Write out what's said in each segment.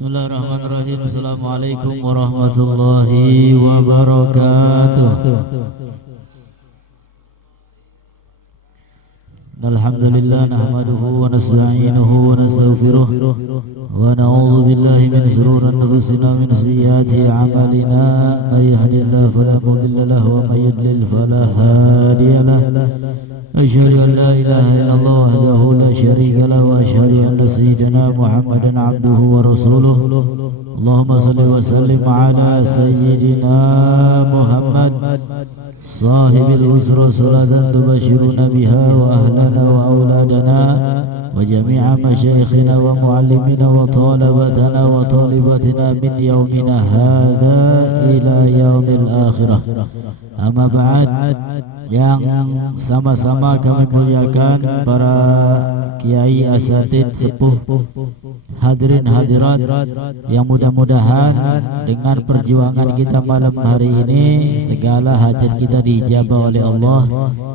Bismillahirrahmanirrahim. Assalamualaikum warahmatullahi wabarakatuh. Alhamdulillah nahmaduhu wa nasta'inuhu wa nastaghfiruh wa na'udzu billahi min shururi anfusina min sayyiati a'malina may yahdihillahu fala mudilla lahu wa may yudlil fala hadiya lahu. أشهد أن لا إله إلا الله وحده لا شريك له وأشهد أن سيدنا محمدا عبده ورسوله اللهم صل وسلم على سيدنا محمد صاحب الأسرة صلاة تبشرنا بها وأهلنا وأولادنا وجميع مشايخنا ومعلمنا وطالبتنا وطالباتنا من يومنا هذا إلى يوم الآخرة. أما بعد, yang sama-sama kami muliakan para kiai, asatid, sepuh, hadirin hadirat, yang mudah-mudahan dengan perjuangan kita malam hari ini segala hajat kita diijabah oleh Allah,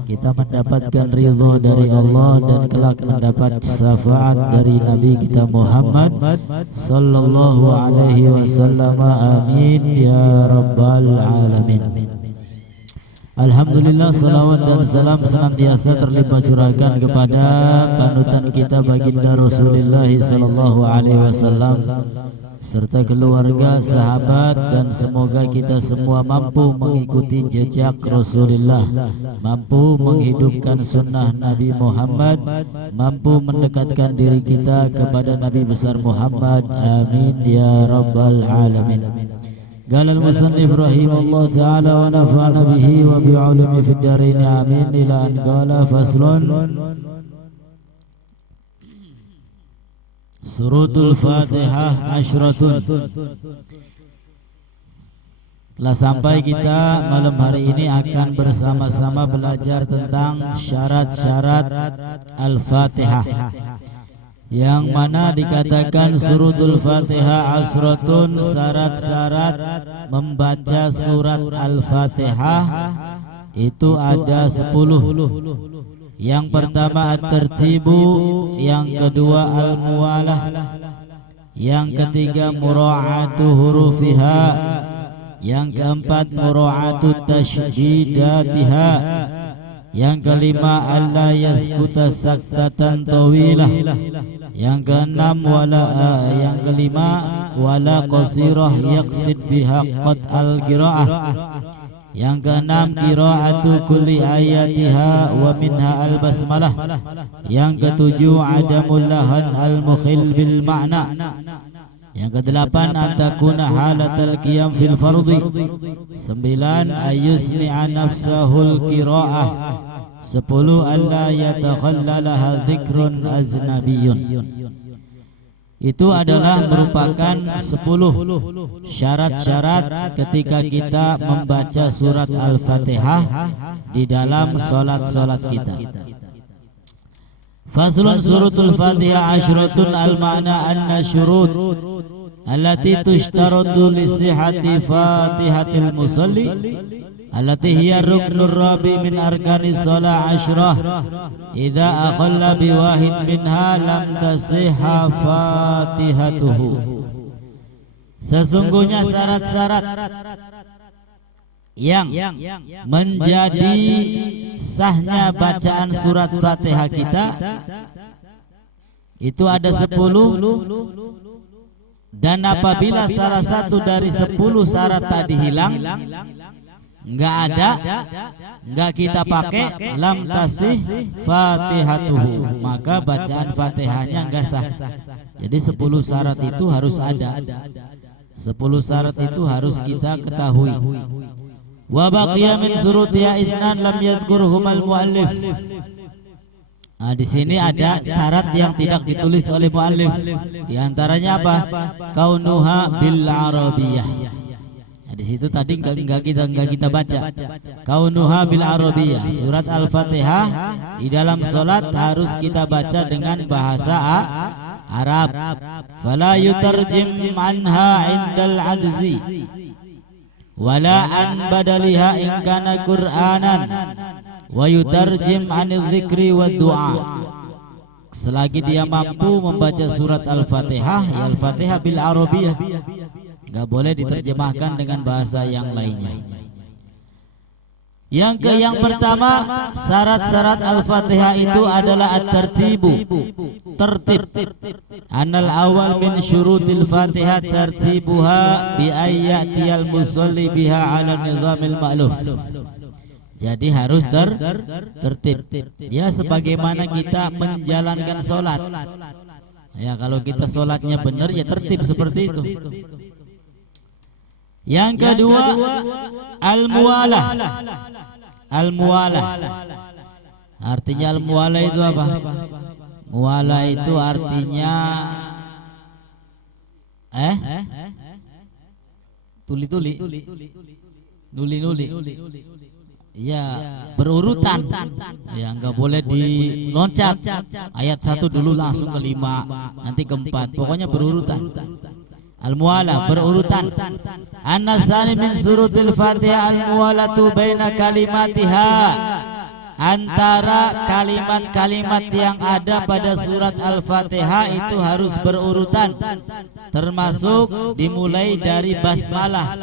kita mendapatkan ridha dari Allah dan kelak mendapat syafaat dari Nabi kita Muhammad sallallahu alaihi wasallam. Amin ya rabbal alamin. Alhamdulillah, salawat dan salam senantiasa terlimpah curahkan kepada panutan kita baginda Rasulullah sallallahu alaihi wasallam serta keluarga, sahabat, dan semoga kita semua mampu mengikuti jejak Rasulullah, mampu menghidupkan sunnah Nabi Muhammad, mampu mendekatkan diri kita kepada Nabi besar Muhammad. Amin ya rabbal alamin. قال المصنف رحمه الله تعالى ونفعنا به وبعلومه في الدارين آمين إلى أن قال فصل Suratul Fatihah Ashratun. Telah sampai kita malam hari ini akan bersama-sama belajar tentang syarat-syarat Al-Fatihah, yang mana dikatakan suratul Fatihah asratun, syarat-syarat membaca surat Al-Fatihah itu ada 10. Yang pertama at-tertibu, yang kedua al-muwalah, yang ketiga mura'atu hurufiha, yang keempat mura'atu tasydidatiha, yang kelima alla yaskuta saktatan tawilah, yang keenam yang kelima wala qasirah yaqsid biha qad al-qiraah, yang keenam qiraatu kulli ayatiha wa minha al-basmalah, yang ketujuh adamul lahan al-mukhil bil ma'na, yang kedelapan antakuna halatal qiyam fil fardhi, 9 ayusni'a nafsahul qiraah, 10 alla yatakhallalaha dzikrun aznabiyun. Itu adalah merupakan 10 syarat-syarat ketika kita membaca surat Al-Fatihah di dalam solat-solat kita. Faslun suratul Fatihah ashratun al-ma'na anna syurut allati tushtaratu li sihhati fatihatil musalli allati hiya ruknur rabi min arkanis shalah 10. Idza aqalla bi wahid minha lam tasihha fatihatuhu. Sesungguhnya syarat-syarat yang menjadi sahnya bacaan surat Fatihah kita itu ada 10, dan apabila salah satu dari 10 syarat tadi hilang, enggak ada, enggak kita pakai, lam tasih fatihatuhu, maka bacaan Fatihahnya enggak sah. Jadi 10 syarat itu harus ada, 10 syarat itu harus kita ketahui. Wa baqiya min surutiha isnan lam yadhkurhumal muallif. Nah, di sini ada syarat yang tidak ditulis oleh muallif. Di antaranya apa? Kaunuha bil arabiyah. Nah, di situ tadi enggak kita baca. Kaunuha bil arabiyah. Surat Al-Fatihah di dalam salat harus kita baca dengan bahasa Arab. Fala yutarjim anha indal ajzi wala an badaliha in kana Qur'anan wa yutarjim anil dzikri wad du'a. selagi dia mampu membaca surat Al-Fatihah, ya Al-Fatihah bil Arabiyah, nggak boleh diterjemahkan dengan bahasa yang lainnya. Yang pertama, syarat-syarat Al-Fatihah itu adalah at-tartibu, tertib. Anal awal min syurutil Fatihah tartibuha bi ayyatiyal musalli biha ala nizamil ma'luf. Jadi harus tertib. Ya sebagaimana kita menjalankan sholat. Ya kalau kita sholatnya benar ya tertib seperti itu. Yang kedua, al-muwalah. Al-muwalah. Artinya al-muwalah itu apa? Muwalah itu artinya tuli-tuli, nuli-nuli. Ya berurutan. Ya nggak boleh diloncat. Ayat 1 dulu langsung ke 5, nanti ke 4. Pokoknya berurutan. Al-muwalah berurutan. An-nasani min suratil Fatihah al-muwalatu baina kalimatiha. Antara kalimat-kalimat yang ada pada surat Al-Fatihah itu harus berurutan. Termasuk dimulai dari basmalah.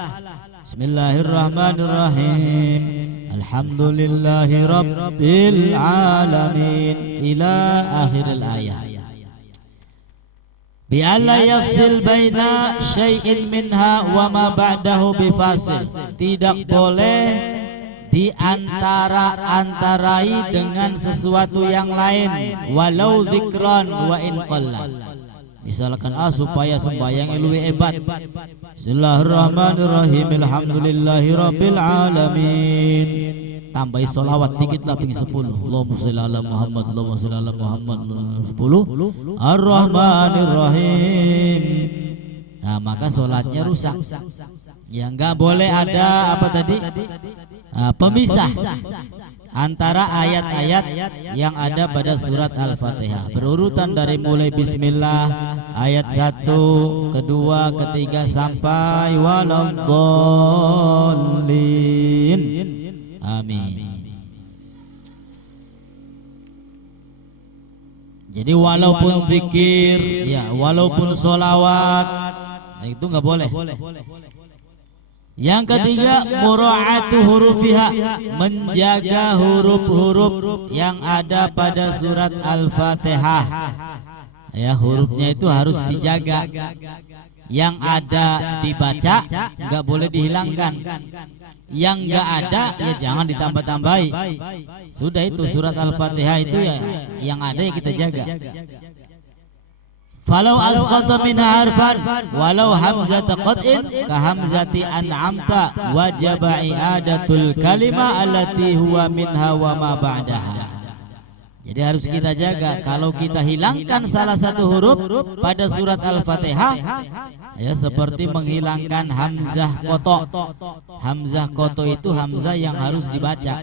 Bismillahirrahmanirrahim. Alhamdulillahi rabbil alamin ila akhiril ayat. Bi'alla yafsil baina syai'in minha wa ma ba'dahu bifasil. Tidak boleh diantara-antarai dengan sesuatu yang lain, walau dzikran wa in qalla. Misalkan supaya sembahyang lebih hebat. Bismillahirrahmanirrahim. Alhamdulillahi rabbil alamin. Tambahi sholawat dikit lah ping 10. Allahumma sholli ala Muhammad, Allahumma sholli ala Muhammad 10. Ar-Rahmanir-Rahim. Nah, maka sholatnya rusak. Ya enggak boleh ada apa tadi? Pemisah antara ayat-ayat yang ada pada surat Al-Fatihah. Berurutan dari mulai bismillah ayat 1, kedua, ketiga sampai waladdallin. Amin. Jadi walaupun zikir, ya walaupun sholawat, itu nggak boleh. Yang ketiga, mura'atu hurufiha, menjaga huruf-huruf yang ada pada surat Al-Fatihah. Ya hurufnya itu harus dijaga. Yang ada dibaca nggak boleh dihilangkan. Yang nggak ada ya jangan ditambah-tambahi. Sudah itu surat Al-Fatihah itu ya yang ada ya kita jaga. Falau asqata min harfan walau hamzata qat'in ka hamzati an'amta wajaba i'adatul kalimah allati huwa minha wa ma ba'daha. Jadi harus kita jaga. Kalau kita hilangkan salah satu huruf pada surat Al-Fatihah, ya seperti menghilangkan hamzah koto. Hamzah koto itu hamzah yang harus dibaca.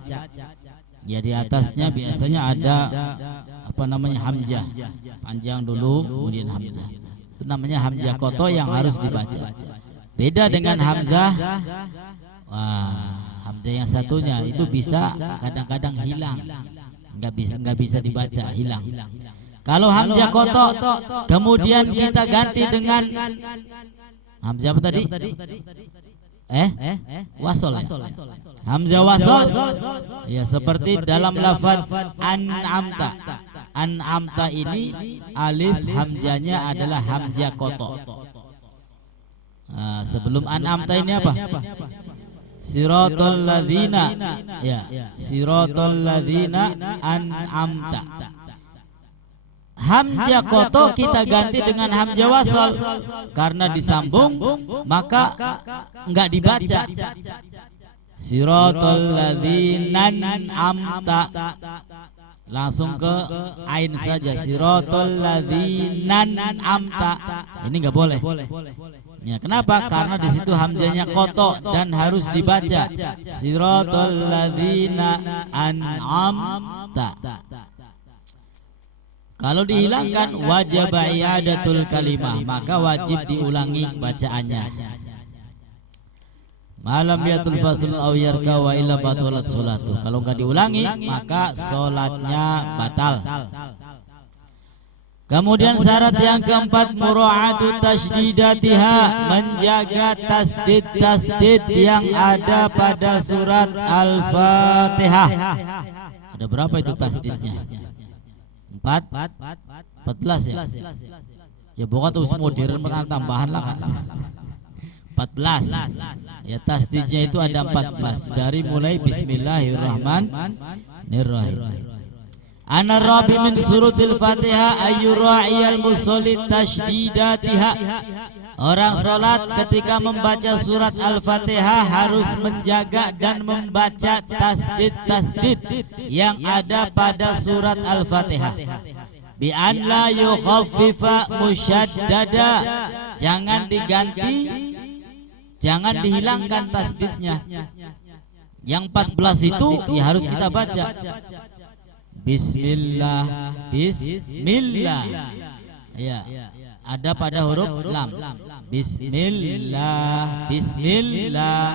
Ya di atasnya biasanya ada apa namanya hamzah panjang dulu kemudian hamzah. Itu namanya hamzah koto yang harus dibaca. Beda dengan hamzah. Hamzah yang satunya itu bisa kadang-kadang hilang. Nggak bisa dibaca, hilang. Kalau hamzah koto kemudian kita ganti dengan hamzah apa tadi? Wasol. Hamzah wasol. Ya seperti dalam lafaz an'amta. An'amta ini alif hamzahnya adalah hamzah koto. Sebelum an'amta ini apa? Siratal ladzina, ya siratal ladzina an'amta. Hamzah koto kita ganti dengan hamzah wasol karena disambung maka enggak dibaca. Siratal ladzina an'amta, langsung ke ain saja. Siratal ladzina an'amta. Ini enggak boleh. Ya, kenapa? Karena di situ hamzahnya koto dan harus dibaca. Siratal ladzina an'amta. Kalau dihilangkan wajib i'adatul kalimah, maka wajib diulangi bacaannya. Malam yatul faslun aw yarka wa illa batalat salatu. Kalau enggak diulangi maka salatnya batal. Kemudian syarat yang keempat mura'atu tasydidatiha, menjaga tasdid yang ada pada surat Al-Fatihah. Ada berapa itu tasdidnya? 14 ya. Ya bukan tuh modern pernah tambahan lah kan. 14. Ya tasdidnya itu ada 14 dari mulai Bismillahirrahmanirrahim. Ana rabi min suratil Fatihah ayyura'iyal musolli tasydidatiha. Orang salat ketika membaca surat Al-Fatihah harus menjaga dan membaca tasdid yang ada pada surat Al-Fatihah. Bi an la yukhaffifa musyaddada, jangan diganti, jangan dihilangkan tasdidnya. Yang 14 itu ya harus kita baca. Bismillah, Bismillah. Ya, ada pada huruf lam. Bismillah, Bismillah.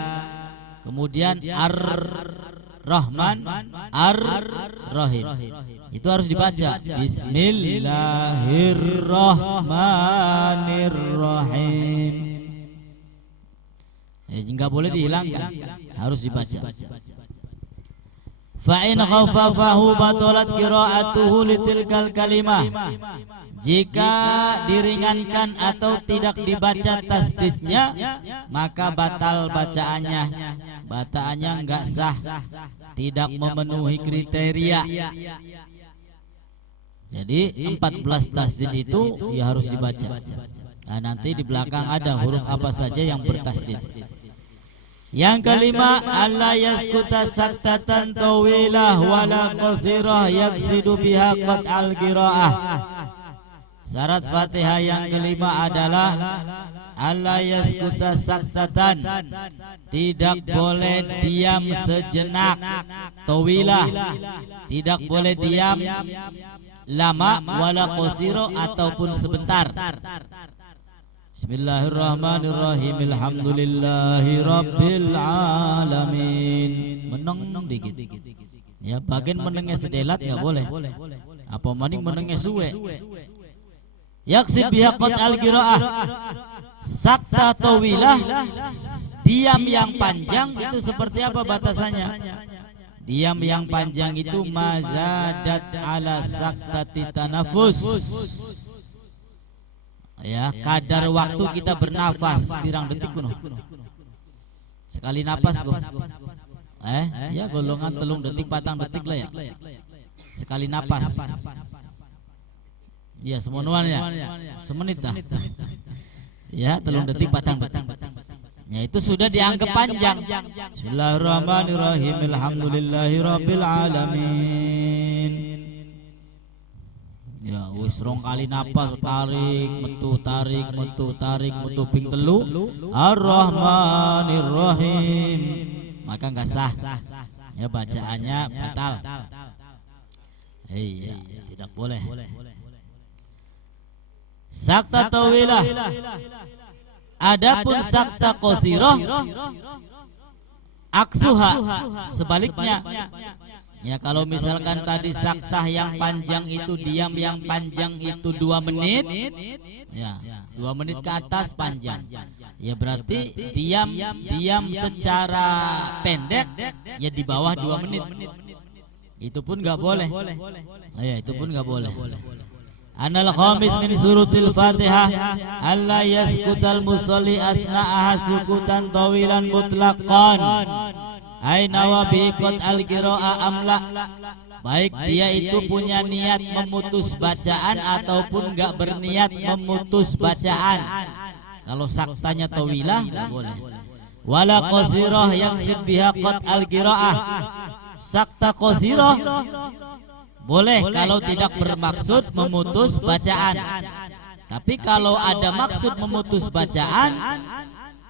Kemudian Ar-Rahman, Ar-Rahim. Itu harus dibaca. Bismillahirrahmanirrahim. Ya, enggak boleh dihilangkan, harus dibaca. Fa'in khaffafahu batalat qira'atuhu litilkal kalimah. Jika diringankan atau tidak dibaca tasdidnya, maka batal bacaannya. Bacaannya enggak sah, tidak memenuhi kriteria. Jadi 14 tasdid itu ya harus dibaca. Nah, nanti di belakang ada huruf apa saja yang bertasdid. Yang kelima, alla yaskuta saktatan tawilah wala qasirah yaksidu biha qat'al qiraah. Syarat Fatihah yang kelima adalah alla yaskuta saktatan, tidak boleh diam sejenak, tawilah, tidak boleh diam lama, wala qasirah ataupun sebentar. Bismillahirrahmanirrahim. Alhamdulillahi rabbil alamin. Meneng dikit. Ya, bagian menengnya sedelat enggak boleh. Apa maning menengnya suwe. Yaksib biha qat'al qiraah. Sakta tawilah, diam yang panjang itu seperti apa batasannya? Diam yang panjang itu mazadat ala saktati tanafus. Ya, kadar waktu kita bernafas pirang detik kuno. Sekali napas kok. Ya golongan 3 detik 4 detik lah ya. Sekali napas. Ya semonoan ya. Semenit dah. Ya 3 detik 4 detik. Ya itu sudah dianggap panjang. Bismillahirrahmanirrahim. Alhamdulillahirabbil alamin. Ya wis 2 kali napas, tarik metu ping 3 Ar-Rahmanir-Rahim, maka enggak sah. Ya bacaannya batal. Iya, tidak boleh. Sakta tawilah. Adapun sakta qasirah aksuha, sebaliknya. Ya kalau misalkan tadi saktah yang panjang itu, diam yang panjang itu 2 menit, ya 2 menit ke atas panjang. Ya berarti diam secara pendek ya di bawah 2 menit. Itu pun nggak boleh. Ya itu pun nggak boleh. Anal khamis min suratil Fatihah alla yaskutal musalli asna'aha sukutan tawilan mutlaqan. Aina wa biqat al-qira'a amla, baik dia itu punya niat memutus bacaan ataupun enggak berniat memutus bacaan. Kalau saktanya tawilah enggak boleh. Wala qasirah yaksib biha qat al-qira'ah. Sakta qasirah boleh kalau tidak bermaksud memutus bacaan. Tapi kalau ada maksud memutus bacaan,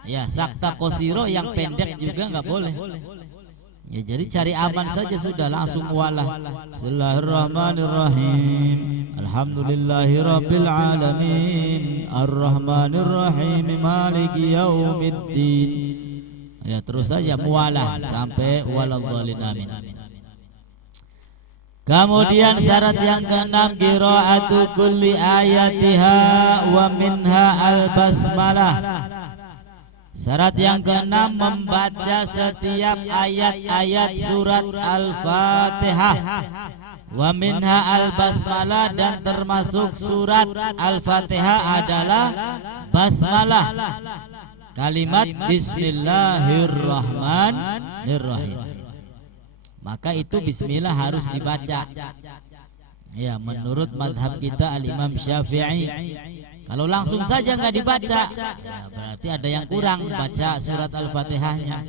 ya sakta qasirah yang pendek juga enggak boleh. Ya jadi cari aman saja sudah, langsung walah. Bismillahirrahmanirrahim. Alhamdulillahirabbil alamin. Ar-Rahmanir-Rahim. Maliki yaumiddin. Ya terus saja mualah sampai waladhdallin, amin. Kemudian syarat yang keenam qiraatu kulli ayatiha wa minha al-basmalah. Syarat yang keenam membaca setiap ayat-ayat surat Al-Fatihah. Wa minha al-basmalah, dan termasuk surat Al-Fatihah adalah basmalah. Kalimat Bismillahirrahmanirrahim. Maka itu bismillah harus dibaca. Ya, menurut madhab kita al-Imam Syafi'i. Kalau langsung saja nggak dibaca, ya berarti ada yang kurang baca surat Al-Fatihahnya.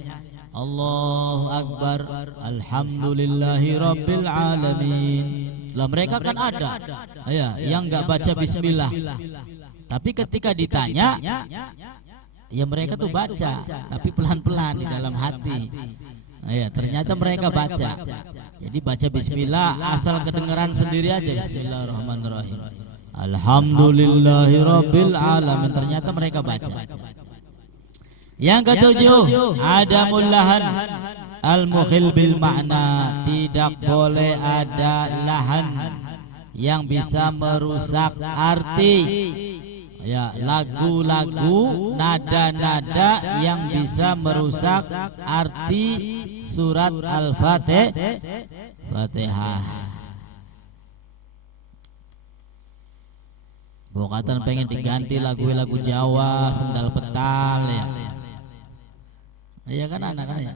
Allahu Akbar, Alhamdulillahi Rabbil Alamin. Lah mereka kan ada, ya, yang nggak baca bismillah. Tapi ketika ditanya, ya mereka tuh baca, tapi pelan-pelan di dalam hati. Ya, ternyata mereka baca. Jadi baca bismillah asal kedengaran sendiri aja, Bismillahirrahmanirrahim, Alhamdulillahi Rabbil Alamin, ternyata mereka baca. Yang ketujuh, adamul lahan al-mukhil bil makna. Tidak boleh ada lahan yang bisa merusak arti. Ya, lagu-lagu, nada-nada yang bisa merusak arti surat Al-Fatihah. Bokatan pengen diganti lagu-lagu Jawa, sendal petal, ya. Iya kan anak-anak ya.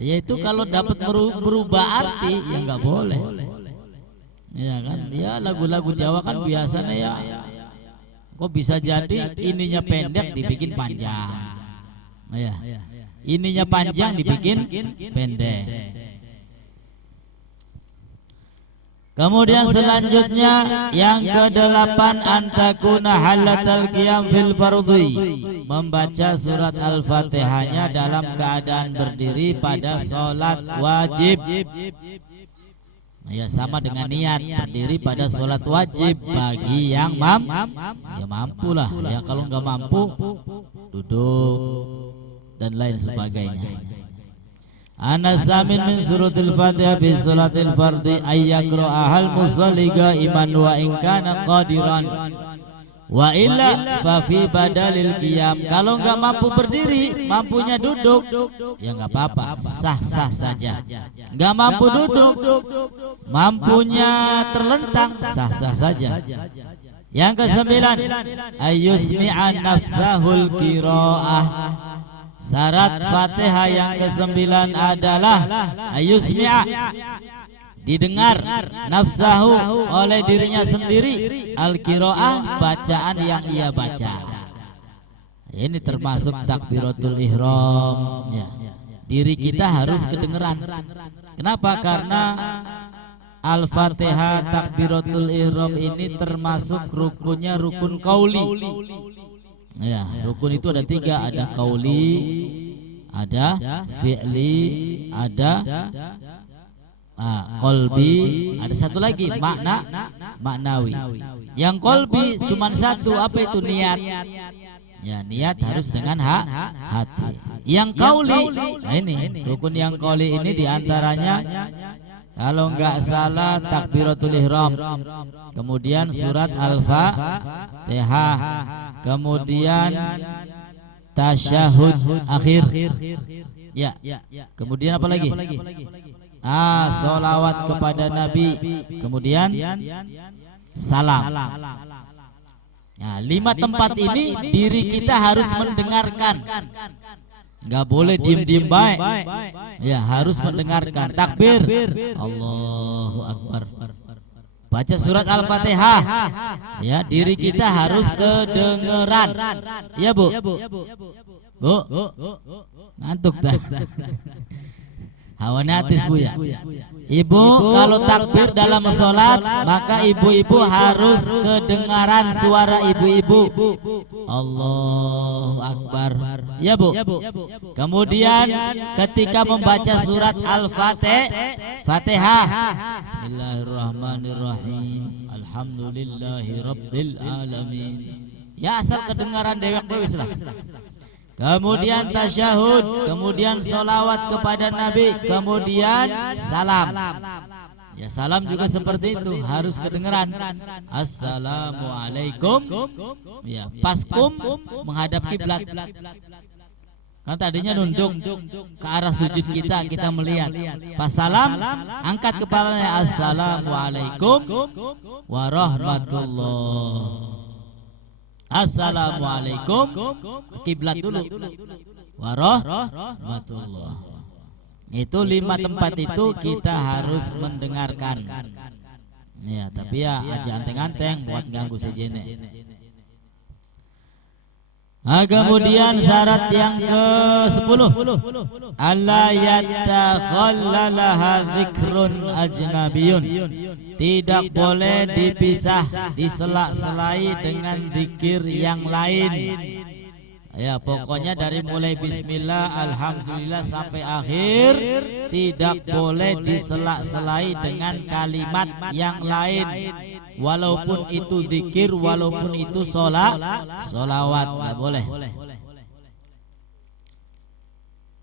Ya itu kalau dapat berubah arti ya nggak boleh. Ya kan, ya lagu-lagu Jawa kan biasanya ya. Kok bisa jadi ininya pendek dibikin panjang, ya. Ininya panjang dibikin pendek. Kemudian selanjutnya yang kedelapan, antakuna halatal qiyam fil fardhi. Membaca surat Al-Fatihahnya dalam keadaan berdiri pada sholat wajib. Ya, sama dengan niat berdiri pada sholat wajib bagi yang mampu lah. Ya kalau nggak mampu duduk dan lain sebagainya. Anas samin min suratil Fatihah fi sholatil fardhi ayyaqra'ahal musalli iman wa in kana qadiran wa illa fa fi badalil qiyam. Kalau nggak mampu berdiri, mampunya duduk, ya nggak apa-apa, sah-sah saja. Nggak mampu duduk, mampunya terlentang, sah-sah saja. Yang kesembilan, ayyusmi'an nafsahul qiraah. Syarat Fatihah yang kesembilan adalah ayyusmi'a, didengar, nafsahu, oleh dirinya sendiri, al-qiraah, bacaan yang ia baca. Ini termasuk takbiratul ihram, ya. Diri kita harus kedengeran. Kenapa? Karena Al-Fatihah takbiratul ihram ini termasuk rukunnya rukun qauli. Ya, rukun itu ada tiga, ada qauli, ada fi'li, ada qalbi, ada satu lagi maknawi. Yang qalbi cuma satu, apa itu? Niat. Ya, niat harus dengan hati. Yang qauli, nah ini rukun yang qauli ini diantaranya kalau nggak salah takbiratul ihram, kemudian surat Al-Fatihah, kemudian tasyahud akhir, ya, kemudian apa lagi? Sholawat kepada Nabi, kemudian salam. Nah, 5 tempat ini diri kita harus mendengarkan. Nggak boleh diem-diem baik, ya harus mendengarkan. Takbir, Allahu Akbar, baca surat Al-Fatihah, ya diri kita harus kedengeran. Ya bu, ngantuk dah. Hawa natis bu ya. Ibu kalau takbir dalam sholat, maka ibu-ibu harus kedengaran suara ibu-ibu. Allahu Akbar. Ya bu. Kemudian ketika membaca surat Al-Fatihah, Bismillahirrahmanirrahim, Alhamdulillahi Rabbil Alamin. Ya asal kedengaran dewek bewis lah. Kemudian tasyahud, kemudian sholawat kepada Nabi, kemudian salam. Ya salam juga seperti itu, harus kedengeran. Assalamualaikum. Ya, pas kum menghadap kiblat. Kan tadinya nunduk ke arah sujud kita melihat. Pas salam, angkat kepalanya. Assalamualaikum warahmatullah. Assalamualaikum, ke kiblat dulu. Warahmatullah. Itu 5 tempat itu kita harus mendengarkan. Ya, tapi ya aja anteng-anteng buat ganggu sejene. Kemudian syarat yang ke-10, alla yatakhallalaha dzikrun ajnabiyun. Tidak boleh dipisah, disela-selai dengan zikir yang lain. Ya, pokoknya dari mulai bismillah, alhamdulillah sampai akhir tidak boleh disela-selai dengan kalimat yang lain. Walaupun itu zikir, walaupun itu solawat, nggak boleh.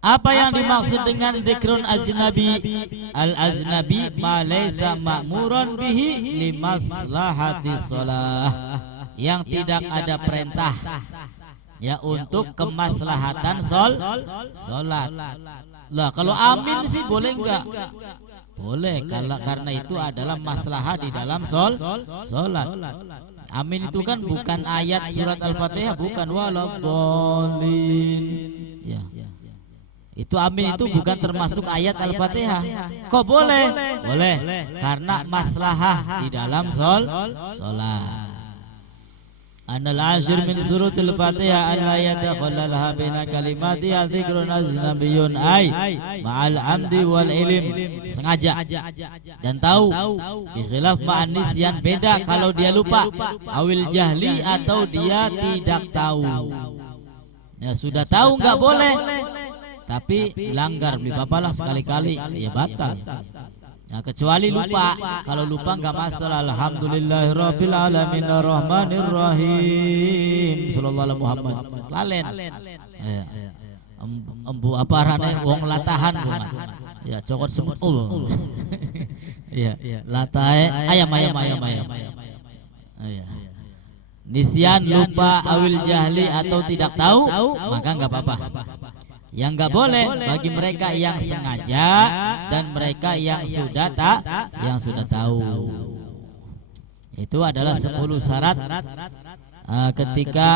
Apa yang dimaksud dengan zikrun ajnabi? Al-ajnabi ma laysa ma'muran bihi limaslahati shalah. Yang tidak ada perintah ya untuk kemaslahatan sholat. Lah kalau amin sih boleh enggak? Boleh, karena itu adalah maslahat di dalam sholat. Amin itu kan bukan ayat surat Al-Fatihah, bukan waladhdallin. Ya. Itu amin itu bukan termasuk ayat Al-Fatihah. Kok boleh? Boleh, karena maslahah di dalam sholat. Anal ashir min suratil Fatihah an la yatakhallalaha baina kalimati dzikrun ajnabiyyun ay ma'al amdi wal ilm. Sengaja dan tahu. Ikhilaf ma'an nisyan, beda kalau dia lupa, awil jahli atau dia tidak tahu. Ya sudah tahu nggak boleh, tapi langgar beli papalah sekali-kali ya batal. Nah, kecuali lupa. Kalau lupa nggak masalah. Alhamdulillahirabbil alamin arrahmanirrahim sallallahu alaihi Muhammad. Lalen. Ya. Embu apa rane wong latahan bunga. Ya cokot semut. Iya, latahe ayam. Iya. Nisyan, lupa, awil jahli atau tidak tahu, maka nggak apa-apa. Yang nggak boleh bagi mereka yang sengaja dan mereka yang sudah tahu. Itu adalah 10 syarat ketika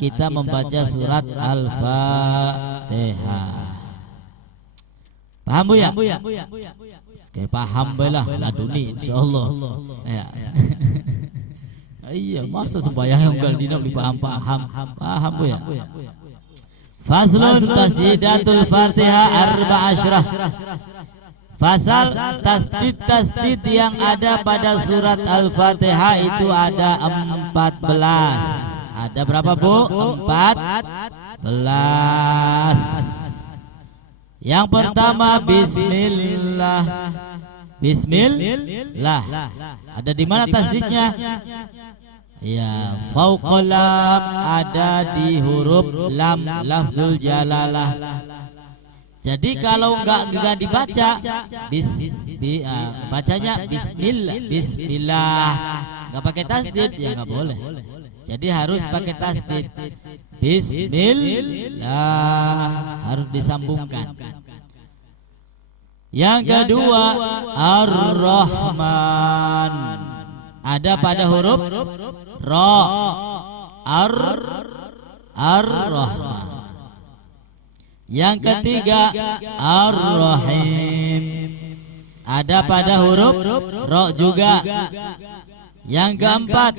kita membaca surat Al-Fatihah. Paham Bu ya? Sekali paham belah laduni insyaallah. Ya. Iya, masa sembahyang yang dina dipaham. Paham Bu ya? Faslun tasdidatul Fatihah arba asyrah. Fasal tasdid yang ada pada surat Al-Fatihah itu ada 14. Ada berapa Bu? 14. Yang pertama bismillah. Bismillah. Ada di mana tasdidnya? Ya, fauqal lam, ada di huruf lam, lafzul jalalah. Jadi kalau enggak dibaca bacanya bismillah. Enggak pakai tasdid ya enggak boleh. Jadi harus pakai tasdid. Bismillah harus disambungkan. Yang kedua Ar-Rahman. Ada pada huruf ra. Ar-Rahman. Yang ketiga Ar-Rahim. Ada pada huruf ra juga. Yang keempat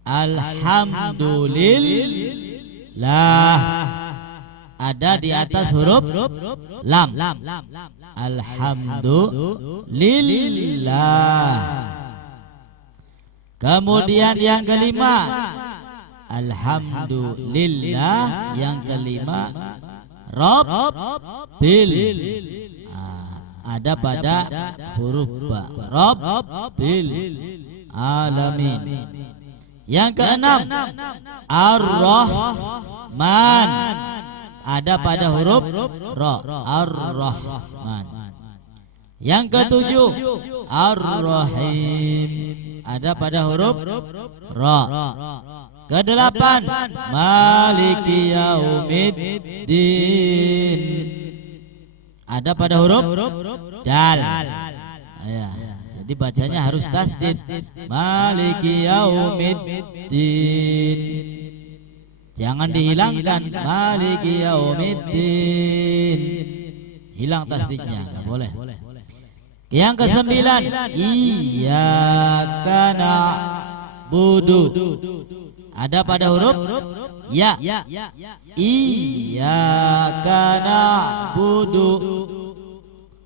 Alhamdulillah. Ada di atas huruf lam. Alhamdulillah. Kemudian yang kelima Alhamdulillah. Yang kelima Rabbil. Ada pada huruf ba. Rabbil alamin. Yang keenam Ar-Rahman. Ada pada huruf ra. Ar-Rahman. Yang ketujuh Ar-Rahim, ada pada huruf ra. Kedelapan Maliki Yaumiddin, ada pada huruf dal. Ya, jadi bacanya harus tasdid. Maliki Yaumiddin, jangan dihilangkan. Maliki Yaumiddin, hilang tasdidnya, nggak boleh. Yang kesembilan Iyyaka na'budu, ada pada huruf ya. Iyyaka na'budu,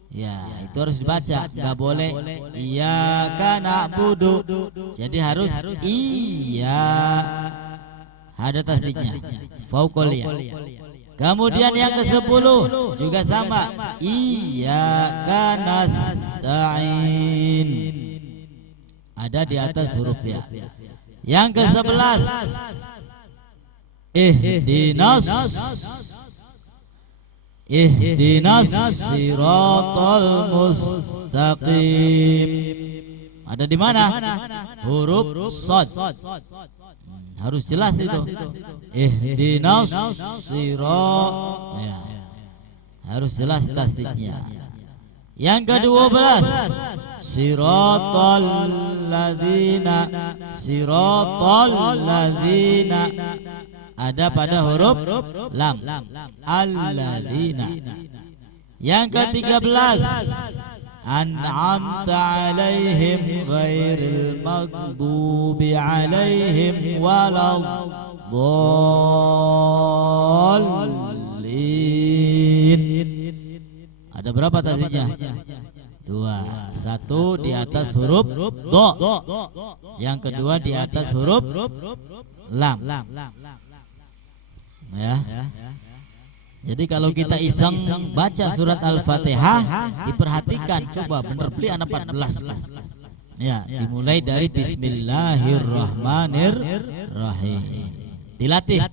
ya itu harus dibaca, nggak boleh Iyyaka na'budu, jadi harus iya, ada tasdidnya, fauqal ya. Kemudian yang ke-10 juga sama, Iyyaka nasta'in, ada di atas huruf ya. Yang ke-11 Ihdinas siratal mustaqim, ada di mana? Huruf shad. Harus jelas itu. Ihdinas sirat, ya, harus jelas tasdidnya. Yang ke-12 Siratal ladzina, ada pada huruf lam. Alladzina. Yang ke-13 An'amta alaihim ghairil maghdubi alaihim waladdallin. Ada berapa tasdidnya? 2. Satu di atas huruf do, yang kedua di atas huruf lam. Ya. Jadi kalau kita iseng baca surat Al-Fatihah, diperhatikan, coba bener beli anak 14. Ya, dimulai dari Bismillahirrahmanirrahim. Dilatih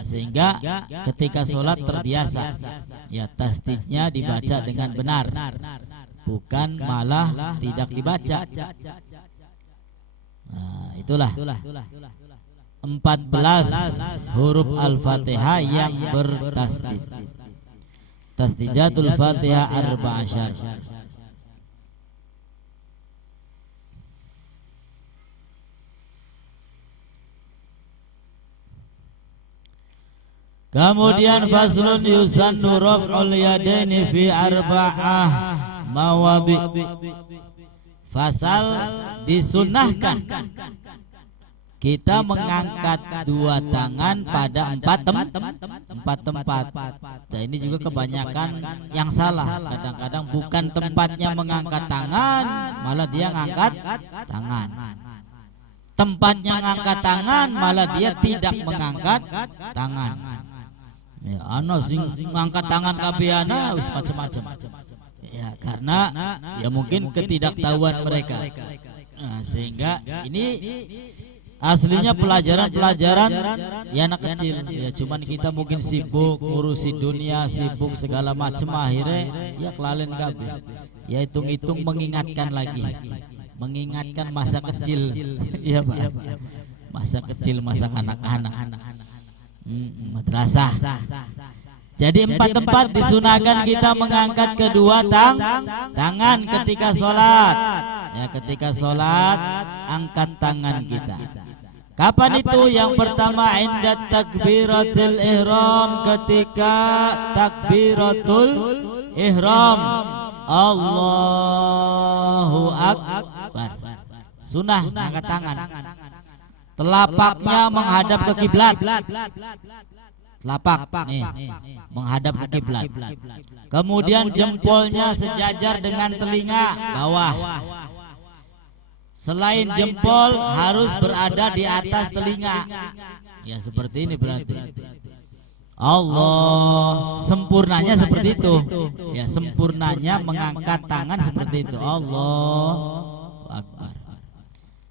sehingga ketika sholat terbiasa. Ya, tasdidnya dibaca dengan benar, bukan malah tidak dibaca. Nah, itulah 14 huruf Al-Fatihah yang bertasdid. Tasdidatul Fatihah 14. Kemudian faslun yusannu raf'ul yadaini fi arba'ah mawadhi. Fasal disunahkan kita mengangkat dua tangan pada empat tempat. Nah, ini juga kebanyakan yang salah. Kadang-kadang bukan tempatnya mengangkat tangan, malah dia ngangkat tangan. Tempatnya ngangkat tangan, malah dia tidak mengangkat tangan. Ya, ana sing ngangkat tangan kabehana wis macam-macam. Ya, karena ya mungkin ketidaktahuan mereka. Nah, sehingga ini aslinya pelajaran-pelajaran ya anak kecil. Ya cuman kita mungkin sibuk ngurusi dunia, sibuk segala macam, akhirnya ya kelalen kabeh. Ya hitung-hitung mengingatkan lagi. Mengingatkan masa kecil. Iya, Pak. Masa kecil, masa anak-anak. Madrasah. Jadi 4 tempat disunahkan kita mengangkat kedua tangan ketika sholat. Ya, ketika sholat angkat tangan kita. Kapan itu? Yang pertama inda takbiratul ihram, ketika takbiratul ihram. Allahu akbar. Sunnah angkat tangan. Telapaknya menghadap ke kiblat. Telapak nih menghadap ke kiblat. Kemudian jempolnya sejajar dengan telinga bawah. Selain jempol harus berada di atas telinga. Ya seperti ini berarti. Allah, sempurnanya seperti itu. Ya sempurnanya mengangkat tangan seperti itu. Allahu akbar.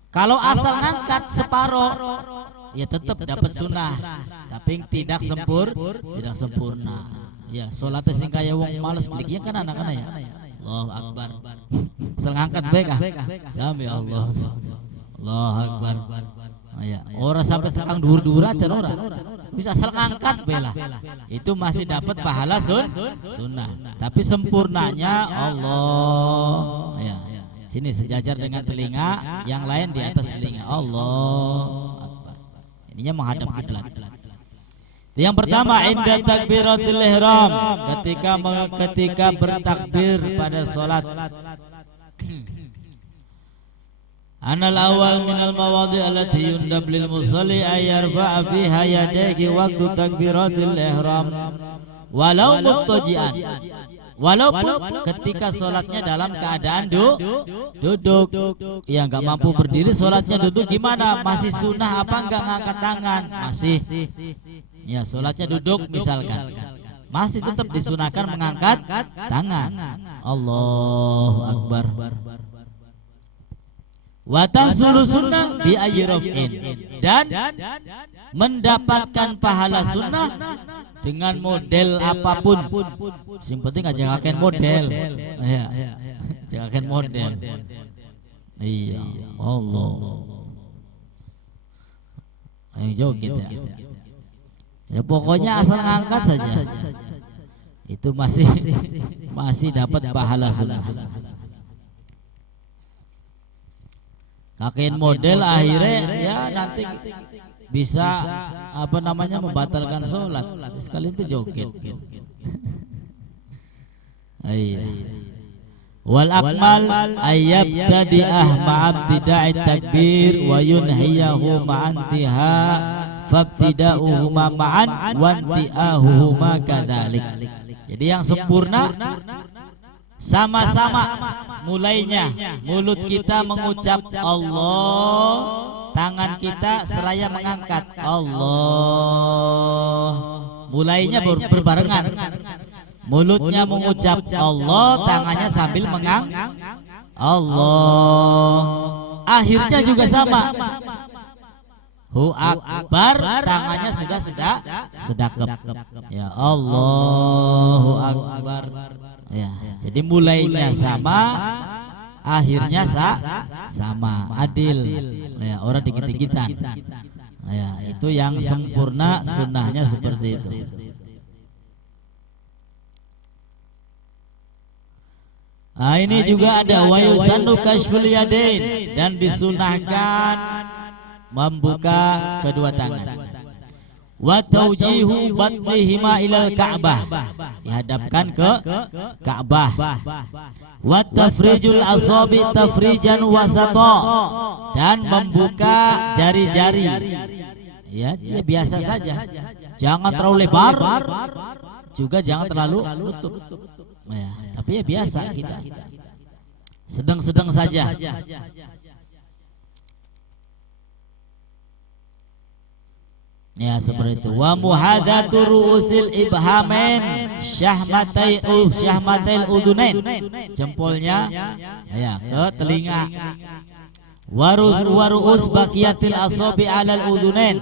Kalau asal ngangkat separoh, ya tetap dapat sunnah, tapi tidak sempurna. Ya sholatnya sing kaya wong males beliknya kan anak-anak ya. Allahu Akbar. Asal ngangkat baik ah. Sami Allah. Allahu Akbar. Ya, orang sampai tekan dur-dur aja orang. Bisa asal ngangkat bela. Itu masih dapat pahala sunnah. Tapi sempurnanya Allah. Ya. Sini sejajar dengan telinga, yang lain di atas telinga. Allah Akbar. Ininya menghadap kiblat. Yang pertama inda takbiratul ihram, ketika bertakbir pada salat. Anal awal minal mawadhi allati yundab lil musalli ay yarfa'a fiha yadayhi waktu takbiratul ihram walau muttaji'an. Walaupun ketika sholatnya dalam keadaan duduk, ya nggak mampu berdiri, sholatnya duduk, gimana? Masih sunnah apa nggak ngangkat tangan? Masih. Ya, sholatnya duduk misalkan, masih tetap disunahkan mengangkat tangan. Allahu Akbar. Wa tahsulu sunnah bi ayyi raf'in, dan mendapatkan pahala sunnah dengan model apapun. Yang penting aja ngakain model. Ya. Jangan model. Iya, Allah. Ayo jauh kita. Ya pokoknya asal ngangkat saja. Itu masih dapat pahala sunnah. Kakein model akhirnya ya nanti bisa membatalkan sholat. Sekali itu joget. Wal akmal ayyabtadi'ah ma'abtida'i takbir wa yunhiyahu ma'antiha fabtida'uhuma ma'an wanti'ahuhuma kadhalik. Jadi yang sempurna sama-sama mulainya, mulut kita mengucap Allah, tangan kita seraya mengangkat Allah. Mulainya berbarengan. Mulutnya mengucap Allah, tangannya sambil mengangkat Allah. Akhirnya juga sama. Hu akbar, tangannya sudah sedekap. Ya Allahu akbar. Ya, jadi mulainya sama, akhirnya sama, adil. Ya, orang dikit-dikitan. Ya, itu yang sempurna, sunnahnya seperti itu. Nah, ini juga ada wa yusannu kashful yadain, dan disunahkan membuka kedua tangan. Wa tawjihu batnihima ilal Ka'bah, dihadapkan ke Ka'bah. Wa tafrijul asabi tafrijan wasata, dan membuka jari-jari. Ya, biasa saja. Jangan terlalu lebar, juga jangan terlalu tutup. Ya, tapi ya biasa kita. Sedang-sedang saja. Ya seperti itu. Wa muhadatu ru'usil ibhamain syahmatil udunain, jempolnya ya ke telinga. Waru'us baqiyatil asabi alal udunain,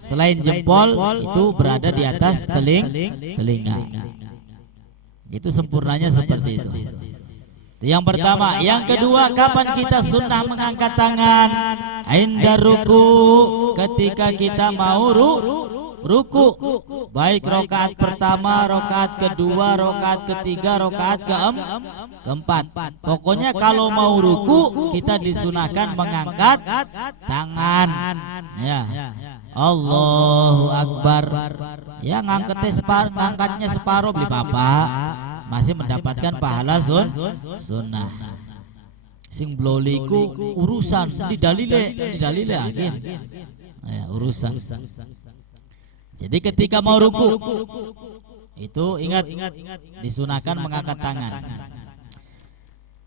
selain jempol itu berada di atas telinga. Itu sempurnanya seperti itu. Yang pertama. Yang kedua, kapan kita sunnah mengangkat tangan? Inda ruku, ketika kita mau ruku, baik rokaat pertama, rokaat kedua, rokaat ketiga, rokaat keempat. Pokoknya kalau mau ruku, kita disunahkan mengangkat tangan. Ya, Allahu Akbar. Ya, ngangkatnya separuh beli bapak, masih mendapatkan pahala sunnah. Sing bloliku urusan didalile angin. Ya, urusan. Jadi ketika mau ruku itu ingat disunahkan mengangkat tangan.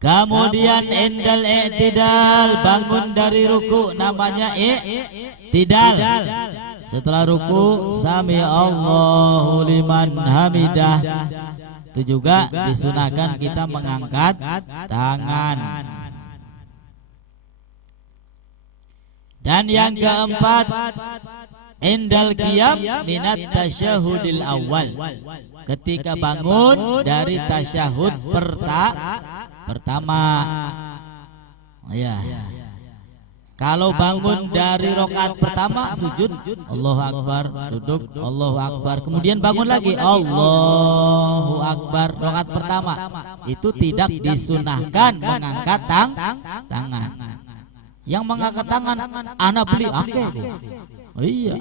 Kemudian indal i'tidal, bangun dari ruku, namanya i'tidal. Setelah ruku, sami Allahu liman hamidah, itu juga disunahkan kita mengangkat tangan. Dan yang keempat, indal qiyam minat tasyahudil awal, ketika bangun dari tasyahud pertama. Ya. Kalau bangun dari rakaat pertama sujud, Allahu Akbar, duduk, Allahu Akbar, kemudian bangun lagi, Allahu Akbar, rakaat pertama. Itu tidak disunahkan mengangkat tangan. Yang mengangkat tangan, anak beli oke. Oh iya,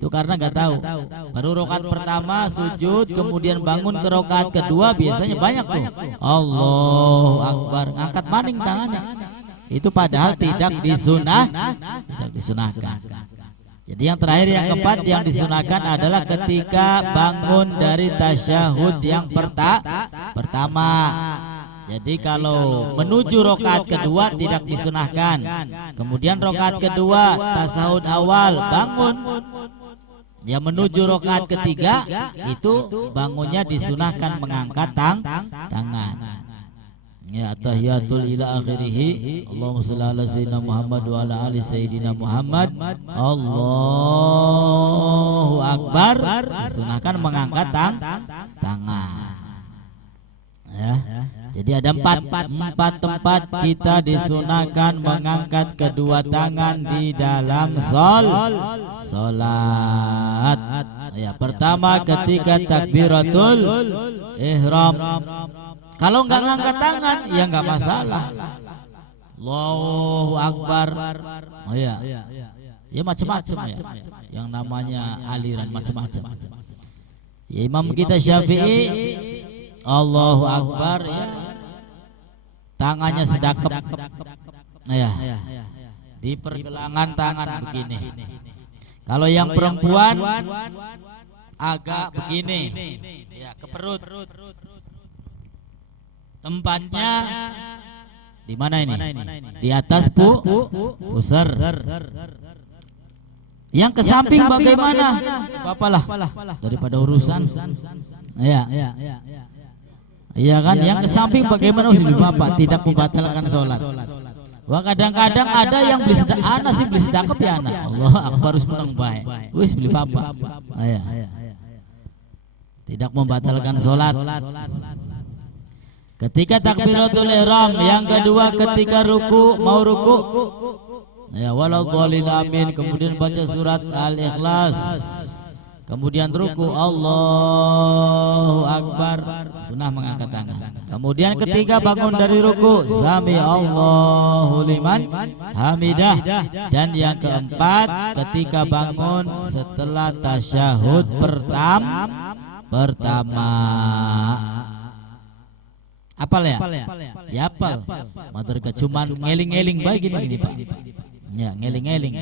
itu karena nggak tahu. Baru rakaat pertama sujud, kemudian bangun ke rakaat kedua biasanya banyak tuh. Allahu Akbar, ngangkat maning tangannya. Itu padahal tidak disunahkan. Jadi yang terakhir, yang keempat yang disunahkan adalah ketika bangun dari tasyahud yang pertama. Jadi kalau menuju rakaat kedua tidak disunahkan. Kemudian rakaat kedua tasyahud awal bangun, ya menuju rakaat ketiga itu bangunnya disunahkan mengangkat tangan. Ya, tahiyatul ila akhirih. Allahumma shalli ala sayyidina Muhammad wa ala ali sayyidina Muhammad. Allahu Akbar, disunahkan mengangkat tangan. Ya. Jadi ada empat tempat kita disunahkan mengangkat kedua tangan di dalam salat. Ya, pertama ketika takbiratul ihram. Kalau nggak ngangkat tangan ya nggak masalah. Allahu Akbar. Oh ya, ya macam-macam ya. Yang namanya aliran macam-macam. Ya, Imam kita Syafi'i, Allahu Akbar, ya tangannya sedakep. Ya, di pergelangan tangan begini. Kalau yang perempuan agak begini, ya ke perut. Tempatnya di mana ini? Di atas pusar. Yang ke samping bagaimana? Apalah daripada urusan. Ya. Iya kan? Yang ke samping bagaimana? Bapak tidak membatalkan sholat. Wah, kadang-kadang ada yang beli anak sih beli sedekap ya anak. Allah Akbar, harus menang baik. Wis beli bapak. Iya. Tidak membatalkan sholat. Ketika takbiratul ihram, yang kedua ketika ruku, mau ruku, ya waladhdallin amin, kemudian baca surat Al-Ikhlas, kemudian ruku, Allahu Akbar, sunah mengangkat tangan. Kemudian ketika bangun dari ruku, sami Allahu liman hamidah. Dan yang keempat ketika bangun setelah tasyahud pertama. Apal ya? Ya apal. Matur cuman ngeling-ngeling baik gini Pak. Ya, ngeling-ngeling.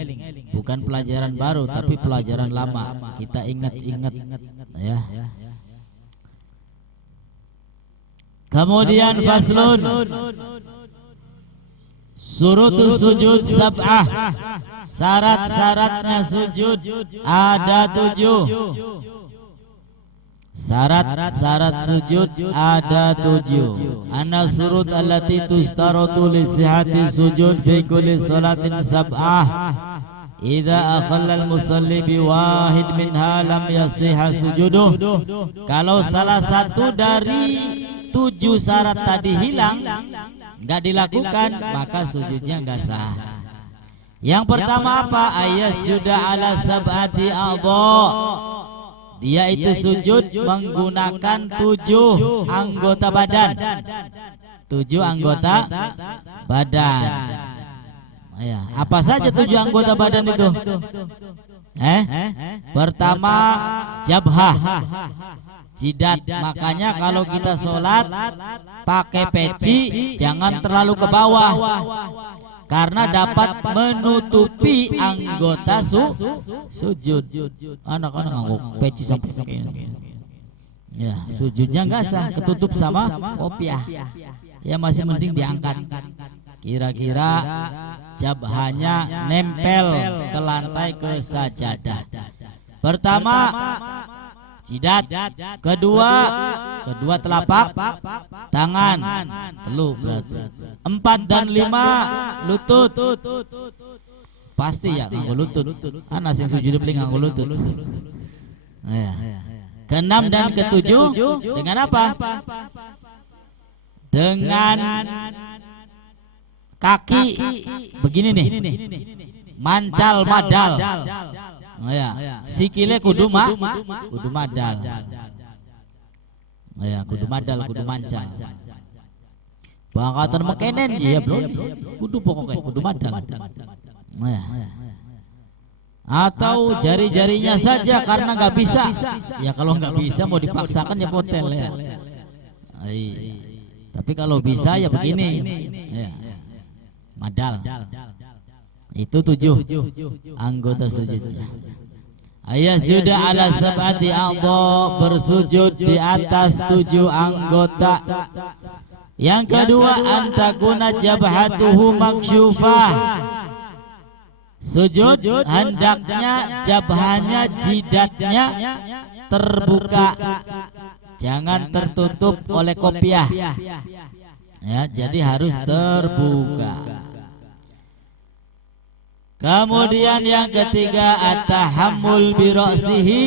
Bukan pelajaran baru tapi pelajaran lama. Kita ingat-ingat ya. Kemudian faslun. Surutus sujud sab'ah. Syarat-syaratnya sujud ada 7. Syarat sujud ada 7. Anna surut allati tustaratu li sihhati sujud fi kulli salatin sab'ah. Idza akhalla al-musalli bi wahid minha lam yasihha sujuduh. Kalau salah satu dari 7 syarat tadi hilang, enggak dilakukan, maka sujudnya enggak sah. Yang pertama apa? Ayyasjuda ala sab'ati a'dha. Dia itu sujud menggunakan 7 anggota badan. 7 anggota badan. Ya, apa saja 7 anggota badan itu? Pertama jabhah, jidat. Makanya kalau kita sholat pakai peci jangan terlalu ke bawah, karena dapat menutupi anggota sujud. Anak-anak nganggo peci sampai ya, sujudnya enggak sah, ketutup sama kopiah. Ya masih penting diangkat. Kira-kira jabhanya nempel ke lantai, ke sajadah. Pertama jidat, kedua telapak tangan, telu berarti. 4 dan 5 lutut. Pasti ya nganggo lutut. Anak sing sujud beli nganggo lutut. Ya. Ke-6 dan ke-7 dengan apa? dengan kaki begini nih, mancal madal. Ya, sikile kudu madal. Ya, kudu madal, kudu mancal. Bangkatan mekenen ya bro, kudu pokoknya kudu madal. Ya. Atau jari-jarinya saja karena nggak bisa. Ya kalau nggak bisa mau dipaksakan ya potel ya. Tapi kalau bisa ya begini. Ya. Madal. Itu 7 anggota sujudnya. Ayat sudah ala sab'ati a'dha, bersujud di atas 7 anggota. Yang kedua, antakuna jabhatuhu maksyufah. Sujud hendaknya jabhanya, jidatnya terbuka, jangan tertutup oleh kopiah. Ya, jadi harus terbuka. Kemudian yang ketiga, at-tahammul bi ra'sihi.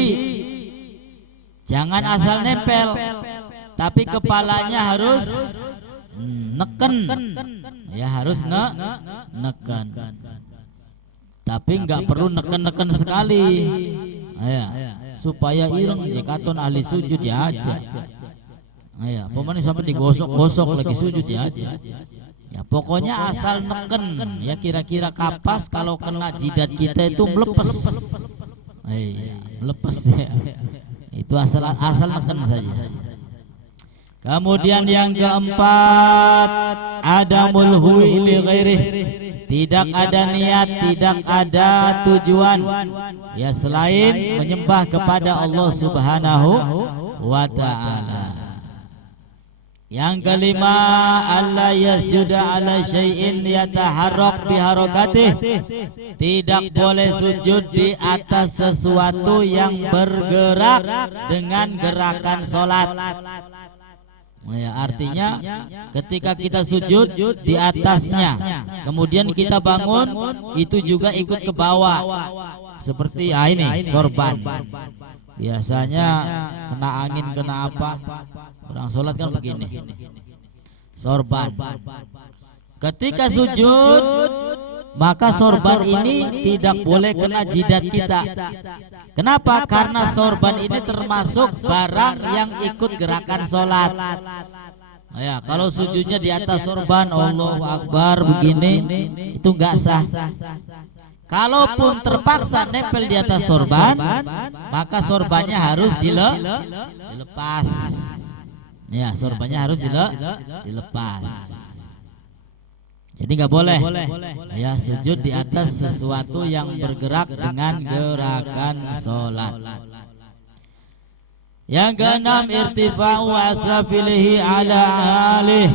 Jangan asal nempel, tapi kepalanya harus neken. Ya, harus neken. Tapi nggak perlu neken-neken sekali. Ya, supaya ireng jekaton ahli sujud ya aja. Ya, pokoknya sampai digosok-gosok lagi sujud ya aja. Ya, pokoknya asal neken, ya kira-kira kapas, kalau kena jidat kita itu melepas. Melepas ya. Itu asal neken saja. Kemudian yang keempat, adamul huwi li ghairih. Tidak ada niat, tidak ada tujuan ya selain menyembah kepada Allah Subhanahu wa ta'ala. Yang kelima, alla yasjuda ala syai'in yataharrak biharakatih. Tidak boleh sujud di atas sesuatu yang bergerak dengan gerakan salat. Ya, artinya ketika kita sujud di atasnya, kemudian kita bangun, itu juga ikut ke bawah. Seperti ini sorban. Biasanya kena angin, kena apa, orang sholat kan begini, sorban. Ketika sujud, maka sorban ini tidak boleh kena jidat kita. Kenapa? Karena sorban ini termasuk barang yang ikut gerakan sholat. Ya, kalau sujudnya di atas sorban, Allahu Akbar begini, itu nggak sah. Kalaupun terpaksa nempel di atas sorban, maka sorbannya harus dilepas. Ya, sorbannya harus dilepas. Jadi nggak boleh ya sujud di atas sesuatu yang bergerak dengan gerakan sholat. Yang keenam, irtifa'u asafilihi ala alih.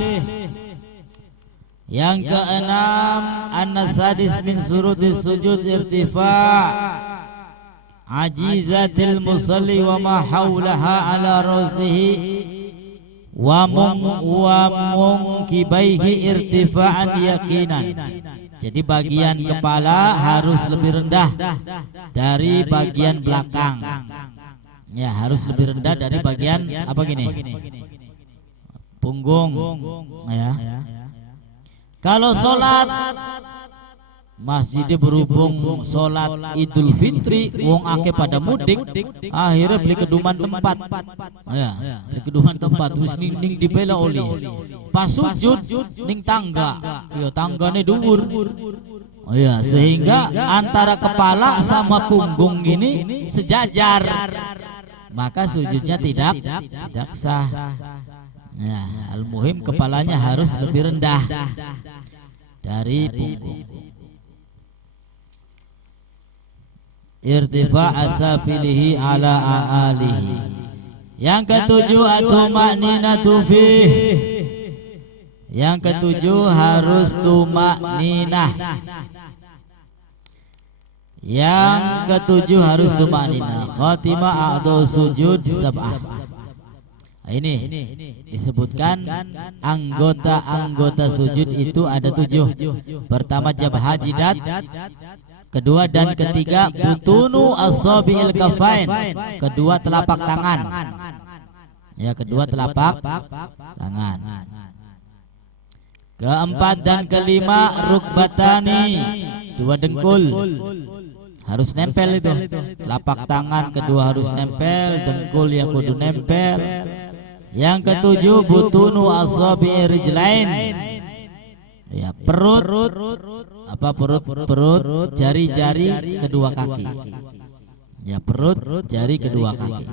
Yang keenam, an-sadis min surudis sujud irtifa' ajizatil musalli wa ma hawlaha ala rasihi wa mungkibaihi irtifa'an yakinan. Jadi bagian kepala harus lebih rendah dari bagian belakang. Ya, harus lebih rendah dari bagian apa gini? Punggung. Ya. Kalau sholat masjidnya berhubung sholat Idul Fitri, wong ake pada mudik, akhirnya beli keduman tempat. Ya, beli keduman tempat, wis ning dibela oli. Pas sujud ning tangga, ya tanggane dhuwur. Oh ya, sehingga antara kepala sama punggung ini sejajar, maka sujudnya tidak sah. Nah, al-muhim kepalanya harus lebih rendah dari punggung. Irtifa' asafilihi ala a'alihi. Yang ketujuh, at-tuma'ninatu fih. Yang ketujuh harus tuma'ninah. Yang ketujuh harus tuma'ninah. Khatimah a'dhu sujud sab'ah. Ini disebutkan anggota-anggota sujud itu ada 7. Pertama jabhah jidat, kedua dan ketiga butunu asabi'il kafain, kedua telapak tangan. Ya, kedua telapak tangan. Keempat dan kelima rukbatani, dua dengkul harus nempel itu. Telapak tangan kedua harus nempel, dengkul yang kudu nempel. Yang ketujuh butunu asabi'ir rijlain. Ya, perut jari-jari kedua kaki. Ya, perut jari kedua kaki.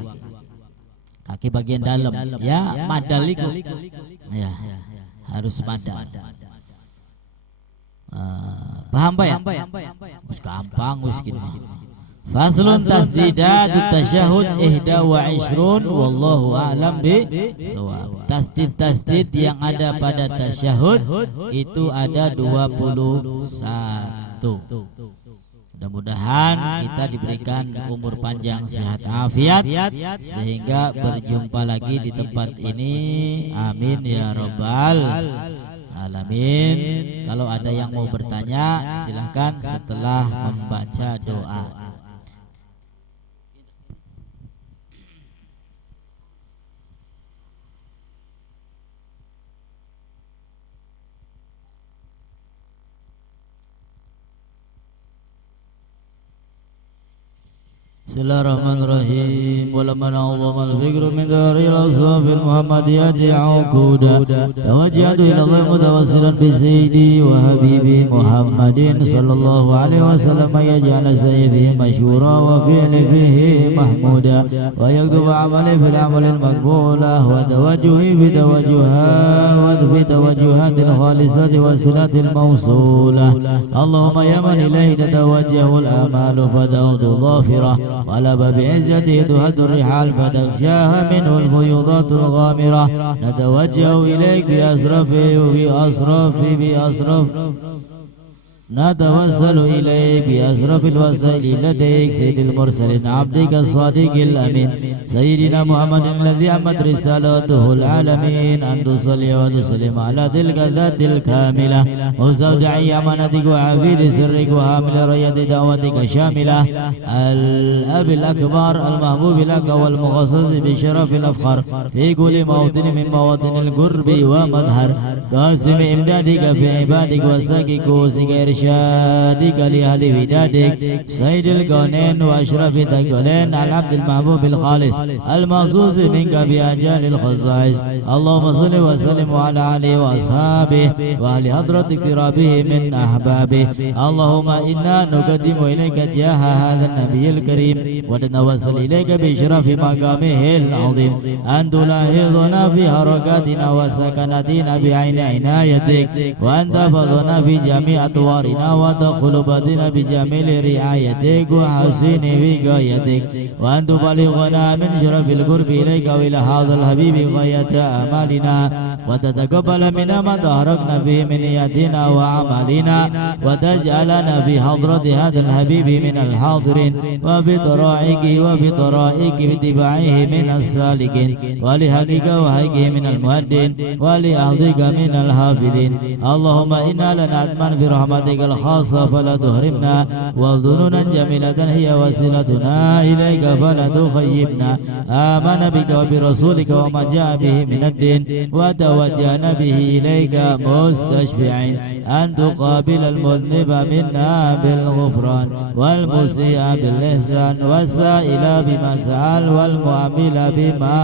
Kaki bagian dalam. Ya, madaliku. Ya, harus madal. Paham Pak ya? Gampang wis gini. Faslun tasdidatut tasyahud ihda wa ishrun wallahu a'lam bisawab. Tasdid yang ada pada tasyahud itu ada 21. Mudah-mudahan kita diberikan umur panjang, sehat, afiat, sehingga berjumpa lagi di tempat ini. Amin ya rabbal alamin. Kalau ada yang mau bertanya silahkan setelah membaca doa. Bismillahirrahmanirrahim. Walamman a'zama al-fikru min dari al-asrafil muhammadiyati aukuda tawajjahtu ila Allah mutawassilan bi sayyidi wa habibi Muhammadin sallallahu alaihi wasallam yaj'ala sayfihi mashhura wa fi'lihi mahmuda wa yaktubu amali fil amalil maqbulah wa tawajjuhi fi tawajjuhatil khalisati wa silatil mawsulah. Allahumma ya man ilaihi tatawajjahul amalu fada'udu dhafirah وعلى باب عزته تهد الرحال فتغشاها منه الفيوضات الغامرة. نتوجه إليك نتوسل إليك بأشرف الوسائل لديك سيد المرسلين عبدك الصادق الأمين سيدنا محمد الذي أمت رسالته العالمين أن تصلي وتسلم على تلك الذات الكاملة مستودعي أمانتك وحفيد سرك وحامل راية دعوتك شاملة الأب الأكبر المحبوب لك والمخصص بشرف الأفخر في كل موطن من مواطن القرب ومظهر قاسم إمدادك في عبادك وساكك وسكير إرشادك لأهل ودادك سيد الكونين وأشرف الثقلين العبد المحبوب الخالص المخصوص منك بأجال الخصائص. اللهم صل وسلم على آله وأصحابه وأهل حضرة اقترابه من أحبابه. اللهم إنا نقدم إليك جاه هذا النبي الكريم ونتوسل إليك بشرف مقامه العظيم أن تلاحظنا في حركاتنا وسكناتنا بعين عنايتك وأن تحفظنا في جميع أطوارنا وتدخل بدنا بجميل رعايتك وحسن وقايتك وأن تبلغنا من شرف القرب إليك وإلى هذا الحبيب غاية آمالنا وتتقبل منا ما تحركنا به من نياتنا وعملنا وتجعلنا في حضرة هذا الحبيب من الحاضرين وفي طرائق باتباعه من السالكين ولحقك وحقه من المؤدين ولأرضك من الحافظين. اللهم إنا لنعتمن في رحمتك الخاصة فلا تهرمنا وظنونا جميلة هي وسيلتنا إليك فلا تخيبنا. آمن بك وبرسولك وما جاء به من الدين وتوجهنا به إليك مستشفعين أن تقابل المذنب منا بالغفران والمسيء بالإحسان والسائل بما سأل والمعمل بما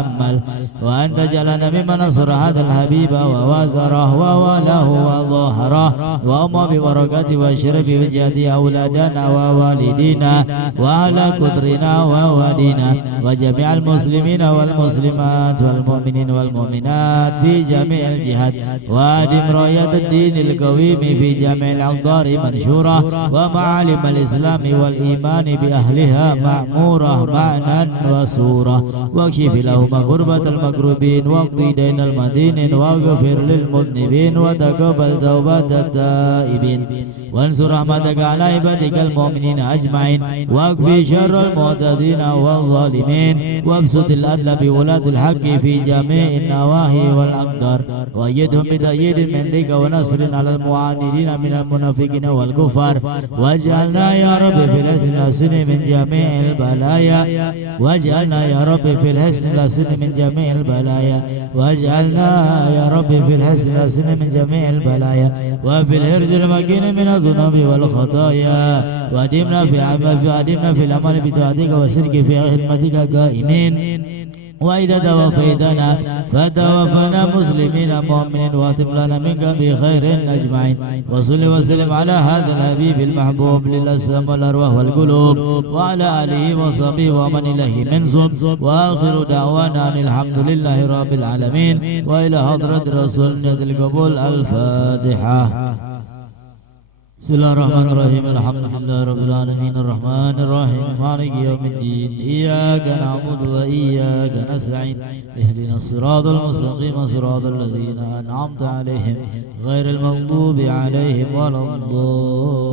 أمل وأن تجعلنا ممن نصر هذا الحبيب ووازره ووله وظهره وأما ببركات والشرف وجهة أولادنا ووالدينا وعلى قدرنا ووالدينا وجميع المسلمين والمسلمات والمؤمنين والمؤمنات في جميع الجهات وادم راية الدين القويم في جميع الأقدار منشورة ومعالم الإسلام والإيمان بأهلها معمورة معنى وصورة واكشف لهم غربة المكروبين واقضي دين المدينين واغفر للمذنبين وتقبل توبة التائبين وانصر رحمتك على عبادك المؤمنين أجمعين واكفي شر المعتدين والظالمين وابسط العدل بولاة الحق في جميع النواحي والأقدار وأيدهم بتأييد منك ونصر على المعاندين من المنافقين والكفار واجعلنا يا رب في الحسن الحسن من جميع البلايا واجعلنا يا رب في الحسن الحسن من جميع البلايا واجعلنا يا رب في الحسن الحسن من جميع البلايا وفي الحرز المكين من الذنوب والخطايا وادمنا في العمل بطاعتك والصدق في خدمتك قائمين وإذا توفيتنا فتوفنا مسلمين مؤمنين واتم لنا منك بخير أجمعين وصل وسلم على هذا الحبيب المحبوب للأجسام والأرواح والقلوب وعلى آله وصحبه ومن إليه منسوب وآخر دعوانا أن الحمد لله رب العالمين وإلى حضرة رسول القبول الفاتحة. بسم الله الرحمن الرحيم الحمد لله رب العالمين الرحمن الرحيم مالك يوم الدين إياك نعبد وإياك نستعين اهدنا الصراط المستقيم صراط الذين أنعمت عليهم غير المغضوب عليهم ولا الضالين.